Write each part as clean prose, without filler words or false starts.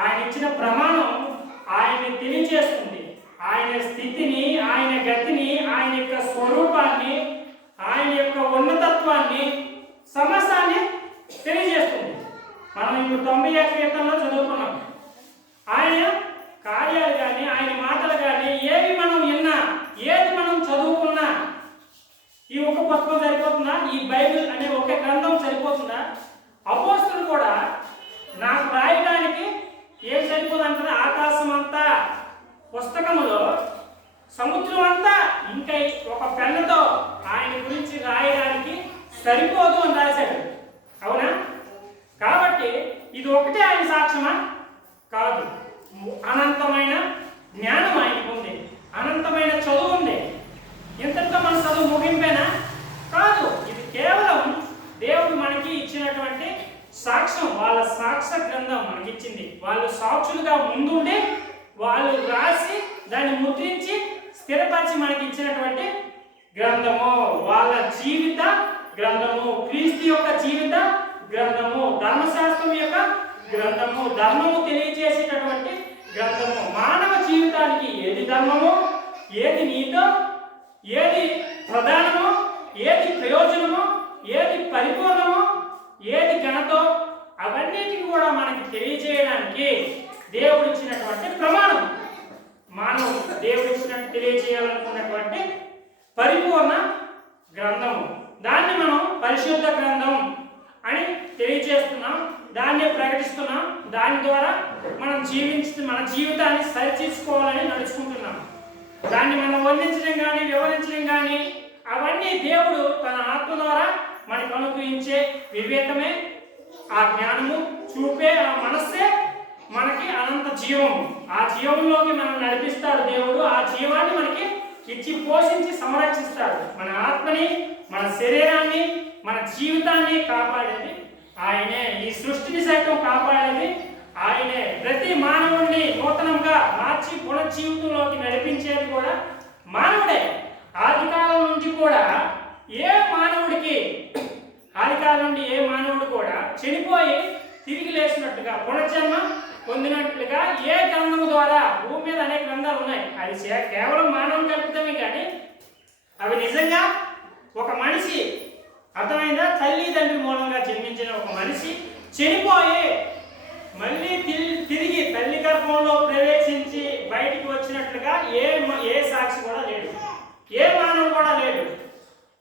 ఆయన ఇచ్చిన ప్రమాణం ఆయన్ని తెలియజేస్తుంది. ఆయన స్థితిని, ఆయన గతిని, ఆయన యొక్క స్వరూపాన్ని, ఆయన యొక్క ఉన్నతత్వాన్ని, సమస్తాన్ని తెలియజేస్తుంది. మనం ఇప్పుడు 90వ కీర్తనలో చదువుకున్నాం. ఆయన కార్యాలు కానీ, ఆయన మాటలు కానీ, ఏవి మనం విన్నా, ఏది మనం చదువుకున్నా, ఈ ఒక పుస్తకం సరిపోతుందా? ఈ బైబిల్ అనే ఒక గ్రంథం సరిపోతుందా? అపోస్తలులు కూడా నాకు రాయడానికి ఏం సరిపోదు అంటారు. ఆకాశం అంతా పుస్తకములో, సముద్రం అంతా ఇంకా ఒక పెన్నుతో ఆయన గురించి రాయడానికి సరిపోదు అని రాశాడు. అవునా? కాబట్టి ఇది ఒకటే ఆయన సాక్ష్యమా? కాదు. అనంతమైన జ్ఞానం ఆయనకు ఉంది, అనంతమైన చదువు ఉంది. ఇంతటితో మన చదువు ముగింపేనా? కాదు. ఇది కేవలం దేవుడు మనకి ఇచ్చినటువంటి సాక్ష్యం. వాళ్ళ సాక్ష్య గ్రంథం మనకి ఇచ్చింది. వాళ్ళు సాక్షులుగా ముందుండి వాళ్ళు రాసి దాన్ని ముద్రించి స్థిరపరిచి మనకి ఇచ్చినటువంటి గ్రంథము. వాళ్ళ జీవిత గ్రంథము, క్రీస్తు యొక్క జీవిత గ్రంథము, ధర్మశాస్త్రం యొక్క గ్రంథము, ధర్మము తెలియజేసేటటువంటి గ్రంథము. మానవ జీవితానికి ఏది ధర్మము, ఏది నీతో, ఏది ప్రధానమో, ఏది ప్రయోజనమో, ఏది పరిపూర్ణమో, ఏది ఘనతో, అవన్నిటిని కూడా మనకి తెలియజేయడానికి దేవుడు ఇచ్చినటువంటి ప్రమాణం. మానవుడు దేవుడు ఇచ్చినట్టు తెలియజేయాలనుకున్నటువంటి పరిపూర్ణ గ్రంథము. దాన్ని మనం పరిశుద్ధ గ్రంథం అని తెలియజేస్తున్నాం, దాన్ని ప్రకటిస్తున్నాం. దాని ద్వారా మనం మన జీవితాన్ని సరిచేసుకోవాలని నడుచుకుంటున్నాం. దాన్ని మనం వర్ణించడం కానీ, వివరించడం కానీ, అవన్నీ దేవుడు తన ఆత్మ ద్వారా మనకు అనుగ్రహించే వివేకమే, ఆ జ్ఞానము చూపే ఆ మనస్సే మనకి అనంత జీవము. ఆ జీవంలోకి మనం నడిపిస్తాడు దేవుడు. ఆ జీవాన్ని మనకి ఇచ్చి పోషించి సంరక్షిస్తాడు. మన ఆత్మని, మన శరీరాన్ని, మన జీవితాన్ని కాపాడేది ఆయనే. ఈ సృష్టిని సైతం కాపాడేది ఆయనే. ప్రతి మానవుడిని నూతనంగా మార్చి పునర్జీవితంలోకి నడిపించేది కూడా మానవుడే. ఆదికాలం నుంచి కూడా ఆదికాలం నుండి ఏ మానవుడు కూడా చనిపోయి తిరిగి లేచినట్టుగా, పునర్జన్మ పొందినట్లుగా ఏ గ్రంథము ద్వారా, భూమి మీద అనేక గ్రంథాలు ఉన్నాయి, అది కేవలం మానవం కల్పితమే కానీ అవి నిజంగా ఒక మనిషి, అర్థమైందా, తల్లిదండ్రుల మూలంగా జన్మించిన ఒక మనిషి చనిపోయి మళ్ళీ తిరిగి తల్లి గర్భంలో ప్రవేశించి బయటికి వచ్చినట్లుగా ఏ సాక్షి కూడా లేడు, ఏ మానవుడు కూడా లేడు,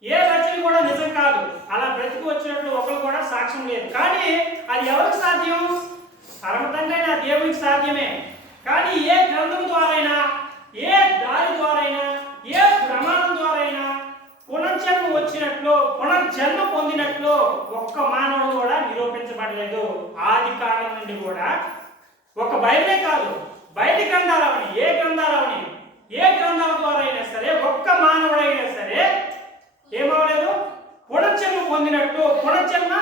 ఏ రచన కూడా నిజం కాదు. అలా బ్రతికి వచ్చినట్లు ఒకరు కూడా సాక్ష్యం లేదు. కానీ అది ఎవరికి సాధ్యం? పరమతండ్రి అయినా దేవునికి సాధ్యమే. కానీ ఏ గ్రంథం ద్వారా, ఏ దారి ద్వారా, ఏ ప్రమాణం ద్వారా పునర్జన్మ వచ్చినట్లు, పునర్జన్మ పొందినట్లు ఒక్క మానవుడు కూడా నిరూపించబడలేదు. ఆది కాలం నుండి కూడా ఒక బైబిలే కాదు, బయట గ్రంథాలవని, ఏ గ్రంథాల ద్వారా అయినా సరే ఒక్క మానవుడైనా సరే ఏమవలేదు, పునర్జన్మ పొందినట్టు. పునర్జన్మ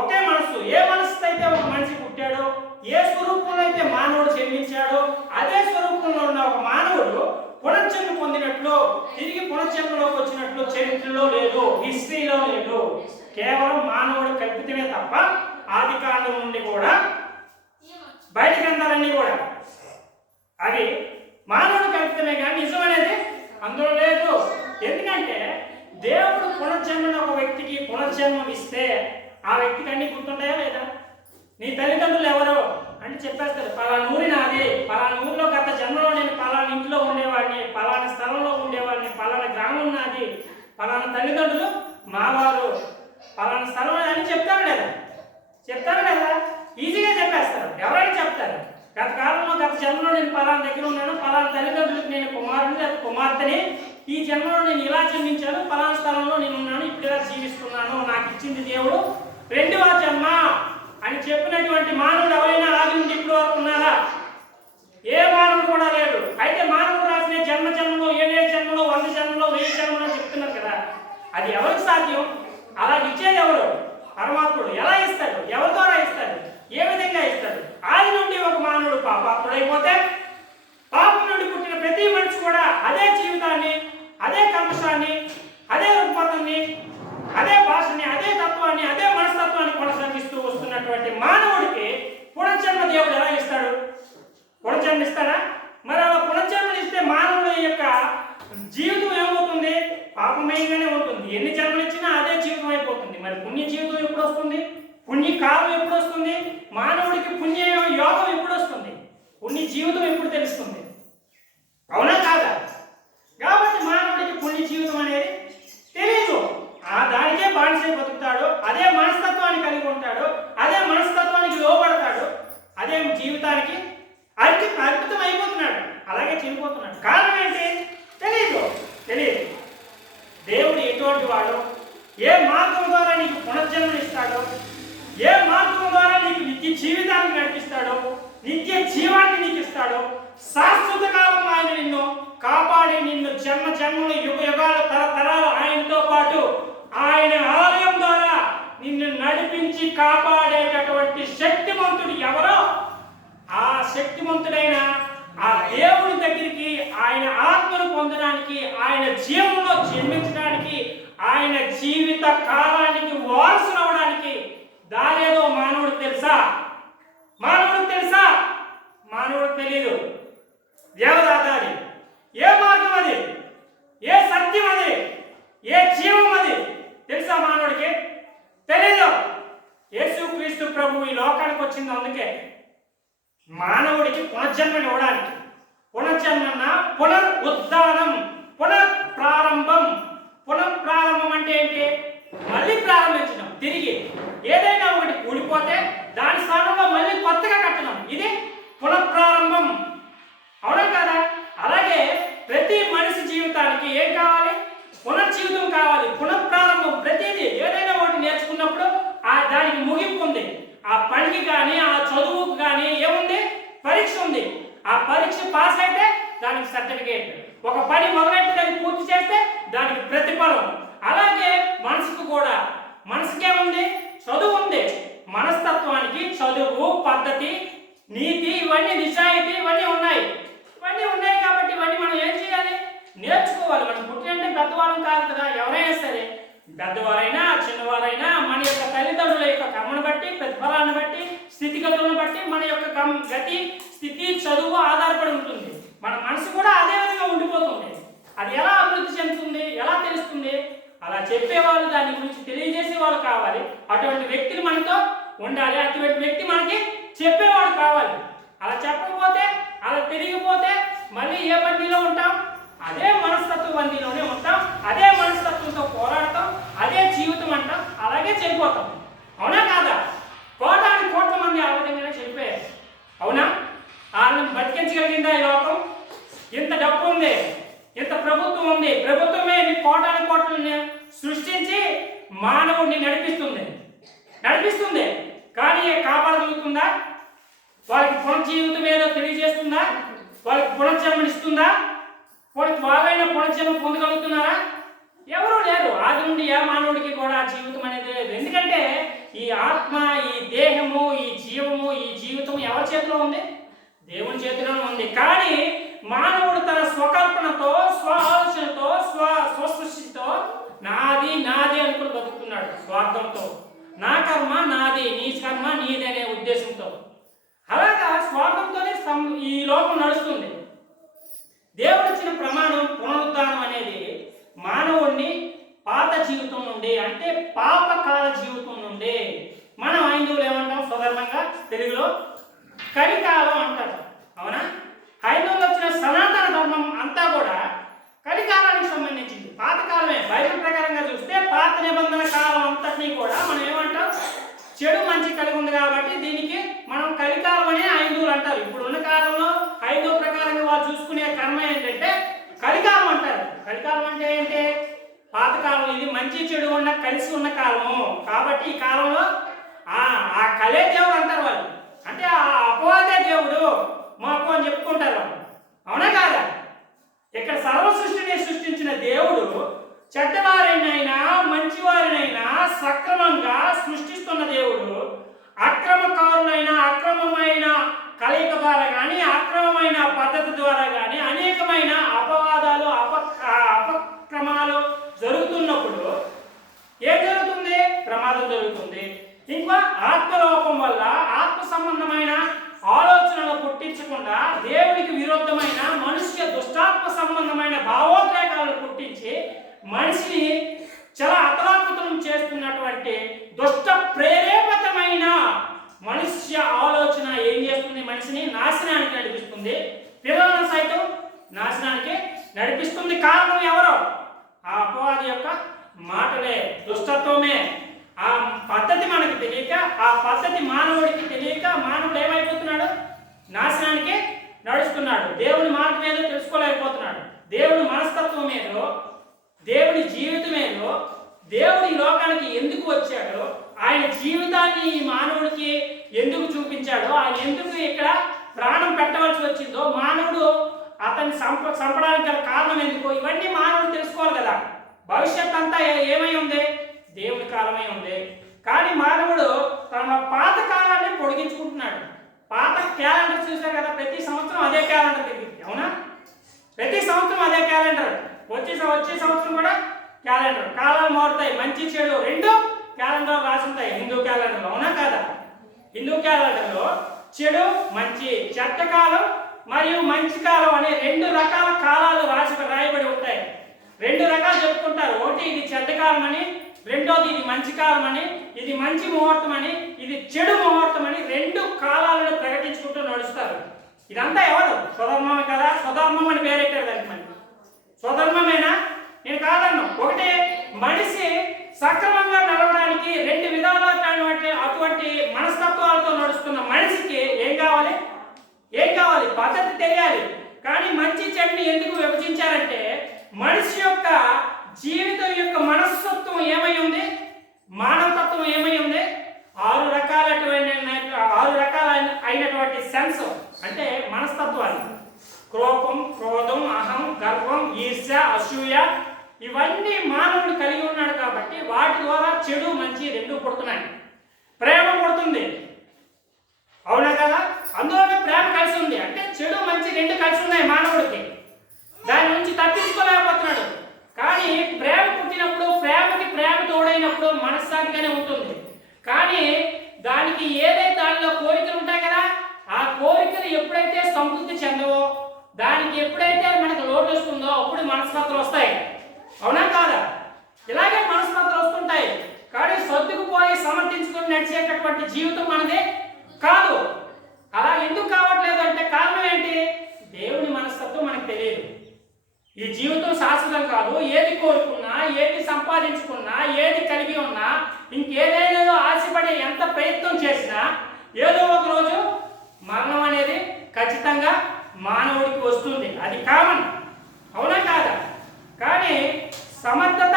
ఒకే మనస్సు, ఏ మనస్సుతో అయితే ఒక మనిషి పుట్టాడో, ఏ స్వరూపంలో అయితే మానవుడు జన్మించాడో, అదే స్వరూపంలో ఉన్న ఒక మానవుడు పునర్జన్మ పొందినట్లు, తిరిగి పునర్జన్మలోకి వచ్చినట్లు చరిత్రలో లేదు, హిస్టరీలో లేదు. కేవలం మానవుడు కల్పితమే తప్ప ఆది కాండం నుండి కూడా బయట గ్రంథాలన్నీ కూడా అవి మానవుడు కల్పితమే కానీ నిజం అనేది అందులో లేదు. ఎందుకంటే దేవుడు పునర్జన్మను ఒక వ్యక్తికి పునర్జన్మం ఇస్తే ఆ వ్యక్తికి అన్ని గుర్తుంటాయా లేదా? నీ తల్లిదండ్రులు ఎవరు అంటే చెప్పేస్తారు, పలానా ఊరి నాది, పలానా ఊరిలో గత జన్మలో నేను పలానా ఇంట్లో ఉండేవాడిని, పలానా స్థలంలో ఉండేవాడిని, పలానా గ్రామం నాది, పలానా తల్లిదండ్రులు మావారు, పలానా స్థలం అని చెప్తారు లేదా? ఈజీగా చెప్పేస్తారు. ఎవరైనా చెప్తారు. గత కాలంలో గత జన్మలో నేను పలానా దగ్గర ఉన్నాను, పలానా తల్లిదండ్రులకు నేను కుమారుని లేదా కుమార్తెని, ఈ జన్మలో నేను ఇలా జన్మించాను, పలానా స్థలంలో నేను ఉన్నాను, ఇప్పుడు ఇలా జీవిస్తున్నాను, నాకు ఇచ్చింది దేవుడు రెండవ జన్మ అని చెప్పినటువంటి మానవుడు ఎవరైనా ఆది నుండి ఇప్పుడు వరకు ఉన్నారా? ఏ మానవుడు కూడా లేడు. అయితే మానవుడు రాసిన జన్మలో 7 జన్మలో 100 జన్మలో 1000 జన్మలో చెప్తున్నారు కదా, అది ఎవరికి సాధ్యం? అలా ఇచ్చేది ఎవరు? పరమాత్ముడు. ఎలా ఇస్తాడు? ఎవరి ద్వారా ఇస్తాడు? ఏ విధంగా ఇస్తాడు? ఆది నుండి ఒక మానవుడు పాపాత్ముడైపోతే పాపం నుండి పుట్టిన ప్రతి మనిషి కూడా అదే జీవితాన్ని, అదే కల్మషాన్ని, అదే రుగ్మతని, అదే భాషని, అదే తత్వాన్ని, అదే మనస్తత్వాన్ని కొనసాగిస్తూ వస్తున్నటువంటి మానవుడికి పునర్జన్మ దేవుడు ఎలా ఇస్తాడు? జీవితం ఎప్పుడు తెలుస్తుంది? అవునా కాదా? కాబట్టి మానవుడికి పుణ్య జీవితం అనేది తెలియదు. దానికే బానిసై బతుకుతాడు, అదే మనస్తత్వాన్ని కలిగి ఉంటాడు, అదే మనస్తత్వానికి లోబడతాడు, అదే జీవితానికి అర్పితం అయిపోతున్నాడు, అలాగే చనిపోతున్నాడు. కారణం ఏంటి? తెలియదు. దేవుడు ఎటువంటి వాడు, ఏ మార్గం ద్వారా నీకు పునర్జన్మనిస్తాడో, ఏ మార్గం ద్వారా నీకు నిత్య జీవితాన్ని నడిపిస్తాడో, నిత్య జీవాన్ని నీకు ఇస్తాడో, శాశ్వత కాలం ఆయన నిన్ను కాపాడి నిన్ను జన్మలు యుగ యుగాలు తరతరాలు ఆయనతో పాటు ఆయన ఆలయం ద్వారా నిన్ను నడిపించి కాపాడేటటువంటి శక్తిమంతుడు ఎవరో, ఆ శక్తిమంతుడైన ఆ దేవుడి దగ్గరికి ఆయన ఆత్మను పొందడానికి, ఆయన జీవంలో జన్మించడానికి, ఆయన జీవిత కాలానికి వారసులవడానికి దారేదో మానవుడికి తెలుసా? మానవుడికి తెలియదు. దేవదాత అది. ఏ మార్గం అది? ఏ సత్యం అది? ఏ జీవం అది? తెలుసా మానవుడికి? తెలీదు. యేసుక్రీస్తు ప్రభు ఈ లోకానికి వచ్చింది అందుకే, మానవుడికి పునర్జన్మనివ్వడానికి. పునర్జన్మన్న పునరుద్ధానం, పునఃప్రారంభం. పునఃప్రారంభం అంటే ఏంటి? మళ్ళీ ప్రారంభించడం. తిరిగి ఏదైనా ఒకటి కూలిపోతే దాని స్థానంలో మళ్ళీ కొత్తగా కట్టడం, ఇది పునఃప్రారంభం. అవునా కదా? అలాగే ప్రతి మనిషి జీవితానికి ఏం కావాలి? పునర్జీవితం కావాలి, పునఃప్రారంభం. ప్రతిదీ ఏదైనా ఒకటి నేర్చుకున్నప్పుడు దానికి ముగింపు ఉంది. ఆ పనికి కానీ ఆ చదువుకు కానీ ఏముంది? పరీక్ష ఉంది. ఆ పరీక్ష పాస్ అయితే దానికి సర్టిఫికేట్. ఒక పని మొదలైతే దాన్ని పూర్తి చేస్తే దానికి ప్రతిఫలం. అలాగే మనసుకు కూడా, మనసుకేముంది? చదువు ఉంది. మనస్తత్వానికి చదువు, పద్ధతి, నీతి, ఇవన్నీ నిజాయితీ ఇవన్నీ ఉన్నాయి కాబట్టి ఇవన్నీ మనం ఏం చేయాలి? నేర్చుకోవాలి. మనం పుట్టినంటే పెద్దవాళ్ళం కాదు కదా. ఎవరైనా సరే, పెద్దవారైనా చిన్నవారైనా మన యొక్క తల్లిదండ్రుల యొక్క కర్మను బట్టి, ప్రతిఫలాన్ని బట్టి, స్థితిగతులను బట్టి మన యొక్క గతి, స్థితి, చదువు ఆధారపడి ఉంటుంది. మన మనసు కూడా అదే విధంగా ఉండిపోతుంది. అది ఎలా అభివృద్ధి చెందుతుంది? ఎలా తెలుస్తుంది? అలా చెప్పేవాళ్ళు, దాని గురించి తెలియజేసే వాళ్ళు కావాలి. అటువంటి వ్యక్తులు మనతో ఉండాలి. అటువంటి వ్యక్తి మనకి చెప్పేవాడు కావాలి. అలా చెప్పకపోతే, అలా తిరిగిపోతే మళ్ళీ ఏ బందీలో ఉంటాం? అదే మనస్తత్వ బందీలోనే ఉంటాం. అదే మనస్తత్వంతో పోరాడతాం. అదే జీవితం అంటాం. అలాగే చనిపోతాం. అవునా కాదా? కోట్ల మంది ఆ విధంగానే చనిపోయారు. అవునా? వాళ్ళని బతికించగలిగిందా ఈ లోకం? ఇంత డబ్బు ఉంది, ఇంత ప్రభుత్వం ఉంది. ప్రభుత్వమే కోట్లని సృష్టించి మానవుడిని నడిపిస్తుంది. కానీ కాపాడగలుగుతుందా? వాళ్ళకి పునర్జీవితం ఏదో తెలియజేస్తుందా? వాళ్ళకి పునర్జన్మనిస్తుందా? బాగైన పునర్జన్మ పొందగలుగుతున్నారా? ఎవరూ లేరు. ఆది నుండి ఏ మానవుడికి కూడా జీవితం అనేది లేదు. ఎందుకంటే ఈ ఆత్మ, ఈ దేహము, ఈ జీవము, ఈ జీవితం ఎవరి చేతిలో ఉంది? దేవుని చేతిలోనే ఉంది. కానీ మానవుడు తన స్వకల్పనతో, స్వ ఆలోచనతో, స్వసృష్టితో నాది అనుకుని బతుకుతున్నాడు. స్వార్థంతో, నా కర్మ నాది, నీ కర్మ నీది అనే ఉద్దేశంతో. అలాగా స్వార్థంతోనే ఈ లోకం నడుస్తుంది. దేవుడు ఇచ్చిన ప్రమాణం పునరుద్ధానం అనేది మానవుడిని పాత జీవితం నుండి, అంటే పాపకాల జీవితం నుండి, మనం హైందువులు ఏమంటాం స్వధర్మంగా తెలుగులో కలికాలం అంటారు. అవునా? హైందువులు వచ్చిన సనాతన ధర్మం అంతా కూడా కలికాలానికి సంబంధించింది. పాతకాలమే. బైబిల్ ప్రకారంగా చూస్తే పాత నిబంధన కాలం అంతటినీ కూడా మనం ఏమంటాం? చెడు మంచి కలిగి ఉంది కాబట్టి దీనికి మనం కలికాలం అనే హైందువులు అంటారు. ఇప్పుడున్న కాలంలో హైందవ ప్రకారంగా వాళ్ళు చూసుకునే కర్మ ఏంటంటే కలికాలం అంటారు. కలికాలం అంటే ఏంటి? పాతకాలం. ఇది మంచి చెడు కలిసి ఉన్న కాలము కాబట్టి ఈ కాలంలో ఆ కలే దేవుడు అంటారు వాళ్ళు. అంటే ఆ అపవాదే దేవుడు మాకు అని చెప్పుకుంటారు. అవునా కాదా? ఇక్కడ సర్వ సృష్టిని సృష్టించిన దేవుడు చెడ్డవారినైనా మంచివారినైనా సక్రమంగా సృష్టిస్తున్న దేవుడు అక్రమకారులైన అక్రమమైన కలయిక ద్వారా కానీ, అక్రమమైన పద్ధతి ద్వారా కానీ అనేకమైన అపవాదాలు, అపక్రమాలు జరుగుతున్నప్పుడు ఏం జరుగుతుంది? ప్రమాదం జరుగుతుంది. ఇంకా ఆత్మలోపం వల్ల ఆత్మ సంబంధమైన ఆలోచనలు పుట్టించకుండా దేవుడికి విరుద్ధమైన మనుష్య దుష్టాత్మ సంబంధమైన భావోద్రేకాలను పుట్టించి మనిషిని చాలా అతలాకుతలం చేస్తున్నటువంటి దుష్ట ప్రేరేపితమైన మనుష్య ఆలోచన ఏం చేస్తుంది? మనిషిని నాశనానికి నడిపిస్తుంది, పిల్లలను సైతం నాశనానికి నడిపిస్తుంది. కారణం ఎవరో? ఆ అపవాది యొక్క మాటలే, దుష్టత్వమే. ఆ పద్ధతి మనకి తెలియక, ఆ పద్ధతి మానవుడికి తెలియక మానవుడు ఏమైపోతున్నాడు? నాశనానికి నడుస్తున్నాడు. దేవుని మార్గం ఏదో తెలుసుకోలేకపోతున్నాడు. దేవుని మనస్తత్వం ఏదో, దేవుని జీవితం ఏదో, దేవుడు ఈ లోకానికి ఎందుకు వచ్చాడో, ఆయన జీవితాన్ని ఈ మానవుడికి ఎందుకు చూపించాడో, ఆయన ఎందుకు ఇక్కడ ప్రాణం పెట్టవలసి వచ్చిందో, మానవుడు అతన్ని చంపడానికి గల కారణం ఎందుకో, ఇవన్నీ మానవుడు తెలుసుకోవాలి కదా. భవిష్యత్ అంతా ఏమై ఉంది? దేవుని కాలమై ఉంది. కానీ మానవుడు తన పాత కాలాన్ని పొడిగించుకుంటున్నాడు. పాత క్యాలెండర్ చూసారు కదా, ప్రతి సంవత్సరం అదే క్యాలెండర్ తిరిగింది, అవునా? ప్రతి సంవత్సరం అదే క్యాలెండర్. వచ్చే సంవత్సరం కూడా క్యాలెండర్. కాలాలు మారుతాయి, మంచి చెడు రెండు క్యాలెండర్ రాసి ఉంటాయి హిందూ క్యాలెండర్లో, అవునా కాదా? హిందూ క్యాలెండర్లో చెడు మంచి, చెడ్డ కాలం మరియు మంచి కాలం అనే రెండు రకాల కాలాలు రాయబడి ఉంటాయి. రెండు రకాలు చెప్పుకుంటారు. ఒకటి ఇది చెడ్డ కాలం అని, రెండోది ఇది మంచి కాలం అని, ఇది మంచి ముహూర్తం అని, ఇది చెడు ముహూర్తం అని రెండు కాలాలను ప్రకటించుకుంటూ నడుస్తారు. ఇదంతా ఎవరు? స్వధర్మమే కదా. స్వధర్మం అని పేరెట్టారు దానికి. మరి స్వధర్మమేనా? నేను కాదన్నా. ఒకటి మనిషి సక్రమంగా నడవడానికి రెండు విధాల అటువంటి మనస్తత్వాలతో నడుస్తున్న మనిషికి ఏం కావాలి? పద్ధతి తెలియాలి. కానీ మంచి చెడుని ఎందుకు విభజించారంటే, మనిషి యొక్క జీవితం యొక్క మనస్తత్వం ఏమై ఉంది, మానవతత్వం ఏమై ఉంది, 6 రకాలైనటువంటి సెన్స్ అంటే మనస్తత్వాలు. క్రోధం, అహం, గర్వం, ఈర్ష్య, అసూయ, ఇవన్నీ మానవుడు కలిగి ఉన్నాడు. కాబట్టి వాటి ద్వారా చెడు మంచి రెండు పుడుతున్నాయి. ప్రేమ పుడుతుంది, అవునా కదా? అందులోనే ప్రేమ కలిసి ఉంది. అంటే చెడు మంచి రెండు కలిసి ఉన్నాయి మానవుడికి. దాని నుంచి తప్పించుకోలేకపోతున్నాడు. కానీ ప్రేమ పుట్టినప్పుడు, ప్రేమ తోడైనప్పుడు మనశ్శాంతిగానే ఉంటుంది. కానీ దానికి ఏదైతే దానిలో కోరికలు ఉంటాయి కదా, ఆ కోరికలు ఎప్పుడైతే సంతృప్తి చెందవో, దానికి ఎప్పుడైతే మనకు లోటు వస్తుందో అప్పుడు మనస్పర్ధలు వస్తాయి, అవునా కాదా? ఇలాగే మనస్పర్ధలు వస్తుంటాయి. కానీ సర్దుకుపోయి సమర్థించుకొని నడిచేటటువంటి జీవితం మనదే కాదు. అలా ఎందుకు కావట్లేదు అంటే కారణం ఏంటి? దేవుని మనస్తత్వం మనకు తెలియదు. ఈ జీవితం శాశ్వతం కాదు. ఏది కోరుకున్నా, ఏది సంపాదించుకున్నా, ఏది కలిగి ఉన్నా, ఇంకేదేదో ఆశపడి ఎంత ప్రయత్నం చేసినా ఏదో ఒక రోజు మరణం అనేది ఖచ్చితంగా మానవుడికి వస్తుంది. అది కామన్, అవునా కాదా? కానీ సమర్థత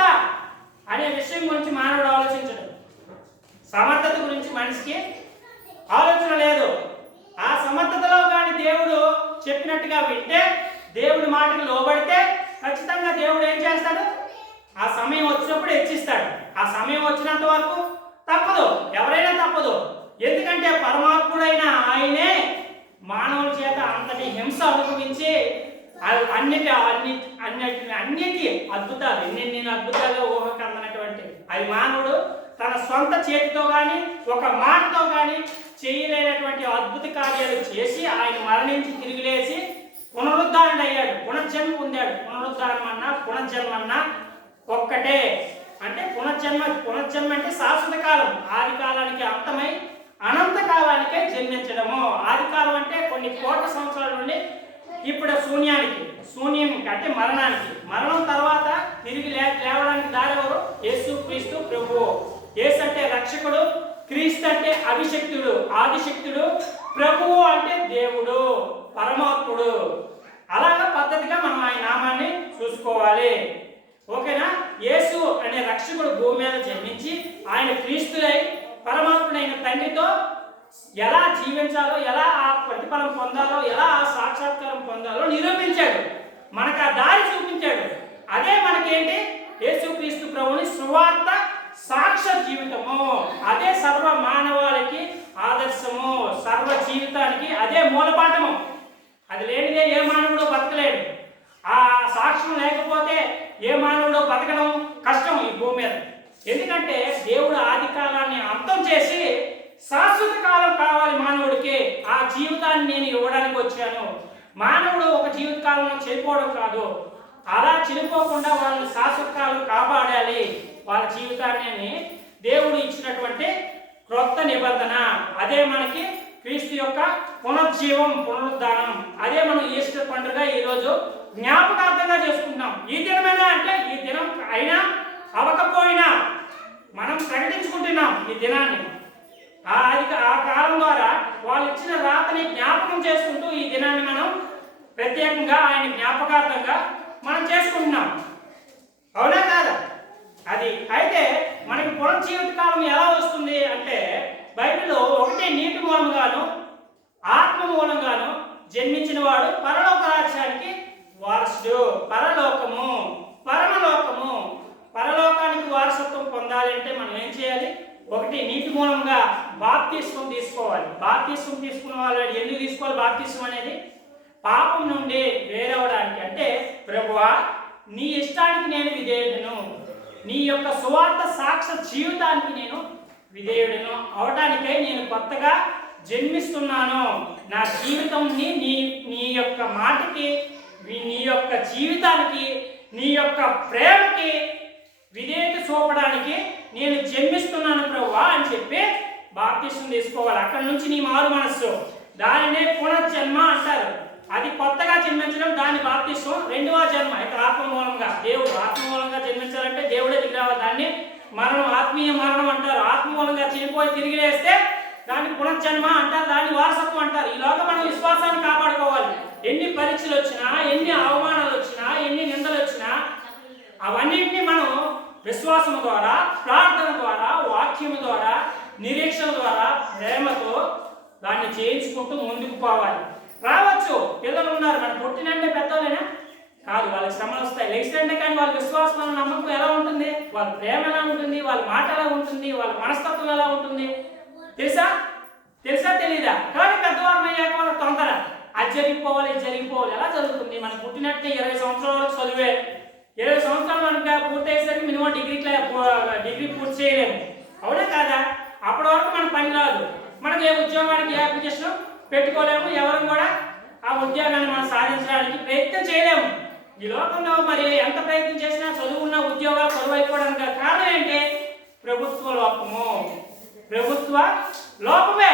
అనే విషయం గురించి మానవుడు ఆలోచించడు. సమర్థత గురించి మనిషికి ఆలోచన లేదు. ఆ సమర్థతలో కానీ దేవుడు చెప్పినట్టుగా వింటే, దేవుడి మాటకు లోబడితే ఖచ్చితంగా దేవుడు ఏం చేస్తాడు? ఆ సమయం వచ్చినప్పుడు హెచ్చిస్తాడు. ఆ సమయం వచ్చినంత వరకు తప్పదు, ఎవరైనా తప్పదు. ఎందుకంటే పరమాత్ముడైన ఆయనే మానవుల చేత అంతటి హింస అనుభవించి అన్నిటి అద్భుతాలు, ఎన్ని అద్భుతాలు ఊహకందనటువంటి అవి మానవుడు తన సొంత చేతితో కానీ ఒక మాటతో కానీ చేయలేనటువంటి అద్భుత కార్యాలు చేసి ఆయన మరణించి తిరిగి లేచి పునరుద్ధరణ అయ్యాడు, పునర్జన్మ పొందాడు. పునర్జన్మ అన్నా ఒక్కటే. అంటే పునర్జన్మ అంటే శాశ్వత కాలం, ఆది కాలానికి అంతమై అనంత కాలానికే జన్మించడము. ఆది కాలం అంటే కొన్ని కోట్ల సంవత్సరాల నుండి ఇప్పుడు శూన్యానికి అంటే మరణం తర్వాత తిరిగి లేవడానికి దారి ఎవరు? యేసు క్రీస్తు ప్రభువు. యేసు అంటే రక్షకుడు, క్రీస్తు అంటే అభిషక్తుడు, ఆదిశక్తుడు, ప్రభువు అంటే దేవుడు, పరమాత్ముడు. అలాగా పద్ధతిగా మనం ఆయన నామాన్ని చూసుకోవాలి, ఓకేనా? యేసు అనే రక్షకుడు భూమి మీద జన్మించి ఆయన క్రీస్తులై పరమాత్ముడైన తండ్రితో ఎలా జీవించాలో, ఎలా ఆ ప్రతిఫలం పొందాలో, ఎలా ఆ సాక్షాత్కారం పొందాలో నిరూపించాడు, మనకు ఆ దారి చూపించాడు. అదే మనకేంటి? యేసుక్రీస్తు ప్రభుని సువార్త సాక్ష జీవితము. అదే సర్వ మానవాళికి ఆదర్శము, సర్వ జీవితానికి అదే మూలపాఠము. అది లేనిదే ఏ మానవుడు బతకలేడు. ఆ సాక్ష్యం లేకపోతే ఏ మానవుడు బతకడం కష్టం ఈ భూమి మీద. ఎందుకంటే దేవుడు ఆది కాలాన్ని అంతం చేసి శాశ్వత కాలం కావాలి మానవుడికి. ఆ జీవితాన్ని నేను ఇవ్వడానికి వచ్చాను. మానవుడు ఒక జీవిత కాలంలో చనిపోవడం కాదు, అలా చనిపోకుండా వాళ్ళని శాశ్వత కాలం కాపాడాలి. వాళ్ళ జీవితాన్ని దేవుడు ఇచ్చినటువంటి క్రొత్త నిబంధన. అదే మనకి క్రీస్తు యొక్క పునర్జీవం, పునరుద్ధానం. అదే మనం ఈస్టర్ పండుగ ఈరోజు జ్ఞాపకార్థంగా చేసుకుంటున్నాం. ఈ దినమైనా అంటే ఈ దినం అయినా అవ్వకపోయినా మనం ప్రకటించుకుంటున్నాం ఈ దినాన్ని. ఆ కాలం ద్వారా వాళ్ళు ఇచ్చిన రాతని జ్ఞాపకం చేసుకుంటూ ఈ దినాన్ని మనం ప్రత్యేకంగా ఆయన జ్ఞాపకార్థంగా మనం చేసుకుంటున్నాం. అవునా కాదా? అది అయితే మనకి పునర్జీవిత కాలం ఎలా వస్తుంది అంటే బైబిల్లో ఒకటి నీటి మూలంగాను ఆత్మ మూలంగాను జన్మించిన వాడు పరలోక రాజ్యానికి వారసుడు. పరలోకము, పరమలోకము, పరలోకానికి వారసత్వం పొందాలి అంటే మనం ఏం చేయాలి? ఒకటి నీటి మూలంగా బాప్తిస్మం తీసుకోవాలి. బాప్తిస్మం తీసుకున్న వాళ్ళు ఎందుకు తీసుకోవాలి? బాప్తిస్మం అనేది పాపం నుండి వేరవడానికి. అంటే ప్రభువా నీ ఇష్టానికి నేను విధేయుడను, నీ యొక్క సువార్త సాక్ష్య జీవితానికి నేను విధేయుడను అవడానికై నేను కొత్తగా జన్మిస్తున్నాను. నా జీవితంని నీ యొక్క మాటకి, నీ యొక్క జీవితానికి, నీ యొక్క ప్రేమకి విధేయత చూపడానికి నేను జన్మిస్తున్నాను ప్రభువా అని చెప్పి బాప్తిస్మం తీసుకోవాలి. అక్కడి నుంచి నీ మారు మనస్సు, దానినే పునర్జన్మ అంటారు. అది కొత్తగా జన్మించడం, దాని బాప్తిస్మం. రెండవ జన్మ ఇక్కడ ఆత్మ మూలంగా, దేవుడు ఆత్మ మూలంగా జన్మించాలంటే దేవుడే దిగి రావాలి. దాన్ని మరణం, ఆత్మీయ మరణం అంటారు. ఆత్మ మూలంగా చనిపోయి తిరిగి లేస్తే దాన్ని పునర్జన్మ అంటారు, దాన్ని వారసత్వం అంటారు. ఈలోగా మనం విశ్వాసాన్ని కాపాడుకోవాలి. ఎన్ని పరీక్షలు వచ్చినా, ఎన్ని అవమానాలు వచ్చినా, ఎన్ని నిందలు వచ్చినా అవన్నింటినీ మనం విశ్వాసం ద్వారా, ప్రార్థన ద్వారా, వాక్యం ద్వారా, నిరీక్షణ ద్వారా, ప్రేమతో దాన్ని చేయించుకుంటూ ముందుకు పోవాలి. రావచ్చు, పిల్లలు ఉన్నారు, మన పుట్టినంటే పెద్దోళ్ళైనా కాదు, వాళ్ళకి శ్రమలు వస్తాయి, లెగిసినంటే. కానీ వాళ్ళ విశ్వాసం, నమ్మకం ఎలా ఉంటుంది, వాళ్ళ ప్రేమ ఎలా ఉంటుంది, వాళ్ళ మాట ఎలా ఉంటుంది, వాళ్ళ మనస్తత్వం ఎలా ఉంటుంది తెలుసా తెలీదా? కానీ పెద్దవాళ్ళం అయ్యాక వాళ్ళ తొందర అది జరిగిపోవాలి, ఇది జరిగిపోవాలి. ఎలా జరుగుతుంది? మనం పుట్టినట్టే 20 సంవత్సరాల వరకు చదివే, 20 సంవత్సరాలు మనకు పూర్తయ్యేసరికి మినిమం డిగ్రీ పూర్తి చేయలేము. అవునా కాదా? అప్పటి వరకు మనకు పని రాదు, మనకి ఏ ఉద్యోగానికి ఏ అప్లికేషన్ పెట్టుకోలేము, ఎవరు కూడా ఆ ఉద్యోగాన్ని మనం సాధించడానికి ప్రయత్నం చేయలేము. ఈ లోకంలో మరి ఎంత ప్రయత్నం చేసినా చదువున్న ఉద్యోగాలు కొలువైపోవడానికి కారణం ఏంటి? ప్రభుత్వ లోపము. ప్రభుత్వ లోపమే.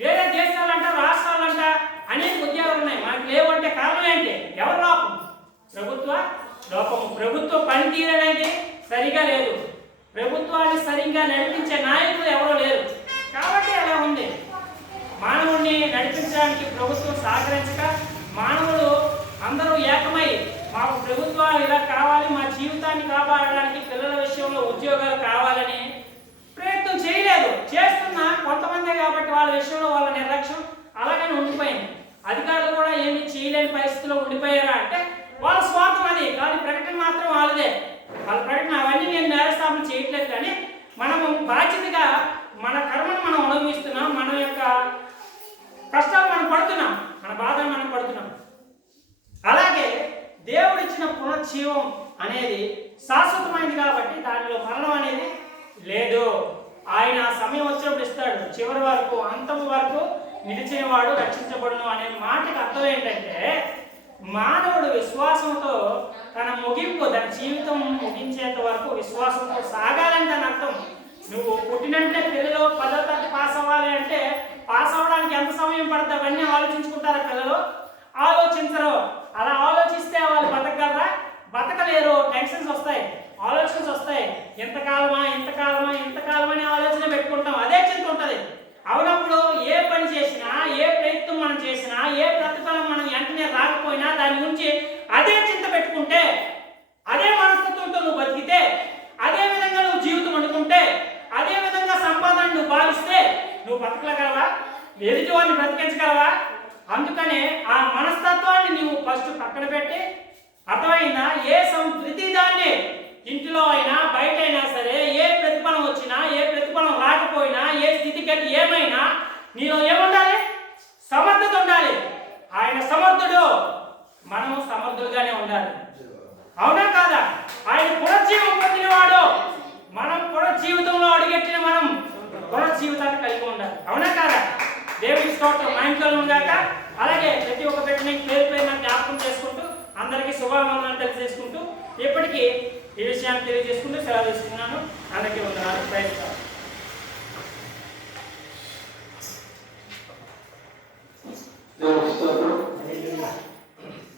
వేరే దేశాలంట, రాష్ట్రాలంట అనేక ఉద్యోగాలు ఉన్నాయి, మనకి లేవు అంటే కారణం ఏంటి? ఎవరి లోపం? ప్రభుత్వ లోపము. ప్రభుత్వ పనితీరు అనేది సరిగా లేదు, ప్రభుత్వాన్ని సరిగ్గా నడిపించే నాయకులు ఎవరో లేరు. కాబట్టి అలా ఉంది. మానవుడిని నడిపించడానికి ప్రభుత్వం సహకరించక, మానవులు అందరూ ఏకమై మాకు ప్రభుత్వాలు ఇలా కావాలి, మా జీవితాన్ని కాపాడడానికి పిల్లల విషయంలో ఉద్యోగాలు కావాలని ప్రయత్నం చేయలేదు. చేస్తున్న కొంతమందే కాబట్టి వాళ్ళ విషయంలో వాళ్ళ నిర్లక్ష్యం అలాగనే ఉండిపోయింది. అధికారులు కూడా ఏమి చేయలేని పరిస్థితిలో ఉండిపోయారా అంటే వాళ్ళ స్వార్థం అది. కానీ ప్రకటన మాత్రం వాళ్ళదే. వాళ్ళ ప్రకటన అవన్నీ నేను నేరస్థాపన చేయట్లేదు, కానీ మనము బాధ్యతగా మన కర్మను మనం అనుభవిస్తున్నాం, మన యొక్క కష్టాలు మనం పడుతున్నాం, మన బాధను మనం పడుతున్నాం. అలాగే దేవుడిచ్చిన పునర్జీవం అనేది శాశ్వతమైనది కాబట్టి దానిలో మరణం అనేది లేదు. ఆయన సమయం వచ్చినప్పుడు ఇస్తాడు. చివరి వరకు, అంతము వరకు నిలిచిన వాడు రక్షించబడును అనే మాటకి అర్థం ఏంటంటే మానవుడు విశ్వాసంతో తన ముగింపు, తన జీవితం ముగించేంత వరకు విశ్వాసంతో సాగాలని దాని అర్థం. నువ్వు పుట్టినంటే పిల్లలు 10వ తరగతి పాస్ అవ్వాలి అంటే పాస్ అవ్వడానికి ఎంత సమయం పడుతుంది అవన్నీ ఆలోచించుకుంటారా పిల్లలు? ఆలోచించరు. అలా ఆలోచిస్తే వాళ్ళు బతకగలరా? బతకలేరు. టెన్షన్స్ వస్తాయి, ఆలోచనలు వస్తాయి. ఇంతకాలమా ఇంతకాలమా ఇంతకాలమా అని ఆలోచన పెట్టుకుంటాం, అదే చింత ఉంటుంది. అవునప్పుడు ఏ పని చేసినా, ఏ ప్రయత్నం మనం చేసినా, ఏ ప్రతిఫలం మనం వెంటనే రాకపోయినా దాని గురించి అదే చింత పెట్టుకుంటే, అదే మనస్తత్వంతో నువ్వు బతికితే, అదే విధంగా నువ్వు జీవితం వండుకుంటే, అదే విధంగా సంపాదన నువ్వు భావిస్తే నువ్వు బతకగలవా? ఎదుటి వాడిని బ్రతికించగలవా? అందుకనే ఆ మనస్తత్వాన్ని నువ్వు ఫస్ట్ పక్కన పెట్టి, అర్థమైందా? ప్రతిదాన్ని ఇంటిలో అయినా బయట అయినా సరే, ఏ ప్రతిఫలం వచ్చినా, ఏ ప్రతిఫలం రాకపోయినా, ఏ స్థితిగతి ఏమైనా నీలో ఏముండాలి? సమర్థత ఉండాలి. ఆయన సమర్థుడు, మనము సమర్థులుగానే ఉండాలి. అవునా కాదా? ఆయన పునర్జీవం పొందినవాడు, మనం పునర్జీవితంలో అడుగెట్టిన మనం పునర్జీవితాన్ని కలిగి ఉండాలి. అవునా కాదా? దేవుడి స్తోత్రం. మా ఇంట్లో ఉందాక అలాగే ప్రతి ఒక్క బిడ్డని పేరు పేరున జ్ఞాపకం చేసుకుంటూ అందరికీ శుభాకాంక్షలు తెలియజేసుకుంటూ ఇప్పటికీ ఈ విషయాన్ని తెలియజేసుకుంటూ సెలవు తీసుకున్నాను. అందరికీ వందనాలు. ప్రైజ్